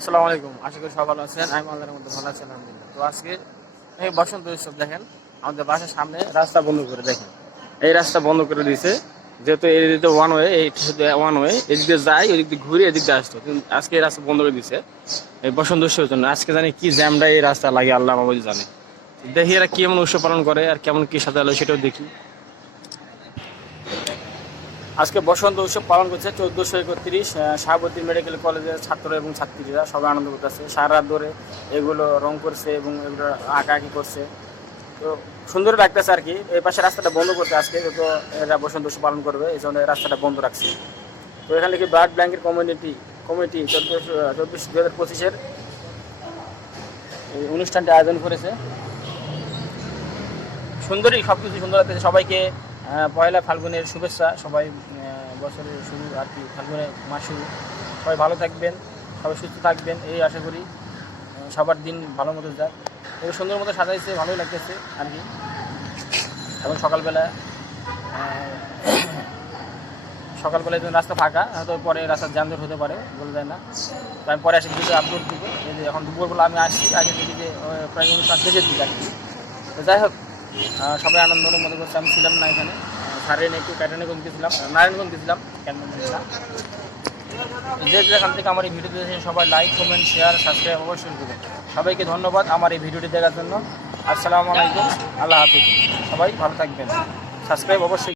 আসসালামু আলাইকুম। আশা করি সবাই ভালো আছেন। আমি আল্লাহর মধ্যে ভালো আছি আলহামদুলিল্লাহ। তো আজকে এই বসন্ত উৎসব দেখেন আমাদের বাসার সামনে রাস্তা বন্ধ করে দেখেন। এই রাস্তা বন্ধ করে দিয়েছে যেহেতু এই দিকে ওয়ান ওয়ে, এই শুধু ওয়ান ওয়ে, এদিক দিয়ে যায় ওই দিক দিয়ে ঘুরে এদিক দিয়ে আসতো, কিন্তু আজকে এই রাস্তা বন্ধ করে দিয়েছে এই বসন্ত উৎসবের জন্য। আজকে জানি কি জ্যামটা এই রাস্তা লাগে আল্লাহ আমাদের জানে। দেখি এরা কেমন উৎসব পালন করে আর কেমন কি সাজালো সেটাও দেখি। আজকে বসন্ত উৎসব পালন করছে 1431 শাহাবুদ্দিন মেডিকেল কলেজের ছাত্র এবং ছাত্রীরা সবাই আনন্দ করতেছে। সারা রাত ধরে এগুলো রং করছে এবং এগুলো আঁকাআঁকি করছে। তো সুন্দর লাগতেছে আর কি। এই পাশে রাস্তাটা বন্ধ করতে আজকে যেহেতু এরা বসন্ত উৎসব পালন করবে এই জন্য রাস্তাটা বন্ধ রাখছে। তো এখানে কি ব্লাড ব্যাংকের কমিটি 2025-এর এই অনুষ্ঠানটি আয়োজন করেছে। সুন্দরই সব কিছু সুন্দর লাগতেছে। সবাইকে পয়লা ফাল্গুনের শুভেচ্ছা। সবাই বছরের শুরু আর কি, ফাল্গুনের মাস শুরু। সবাই ভালো থাকবেন, সবাই সুস্থ থাকবেন এই আশা করি। সবার দিন ভালো মতো যাক। এবং সুন্দর মতো সাজাইছে, ভালোই লাগতেছে আর কি। এবং সকালবেলায় রাস্তা ফাঁকা, হয়তো পরে রাস্তার যানজট হতে পারে, বলে যায় না। তো আমি পরে এসে ভিডিও আপলোড দিব। এই যে এখন দুপুরবেলা আমি আসছি, আগে থেকে যে প্রায় অনুষ্ঠান শেষের দিকে আর কি। তো যাই হোক, সবাই আনন্দের মধ্যে করছে। আমি ছিলাম না এখানে, সারেন একটু ক্যাটারগঞ্জ গেছিলাম, নারায়ণগঞ্জ গেছিলাম, যে যেখান থেকে আমার এই ভিডিও দেখেছেন সবাই লাইক, কমেন্ট, শেয়ার, সাবস্ক্রাইব অবশ্যই করবেন। সবাইকে ধন্যবাদ আমার এই ভিডিওটি দেখার জন্য। আসসালামু আলাইকুম, আল্লাহ হাফিজ। সবাই ভালো থাকবেন, সাবস্ক্রাইব অবশ্যই।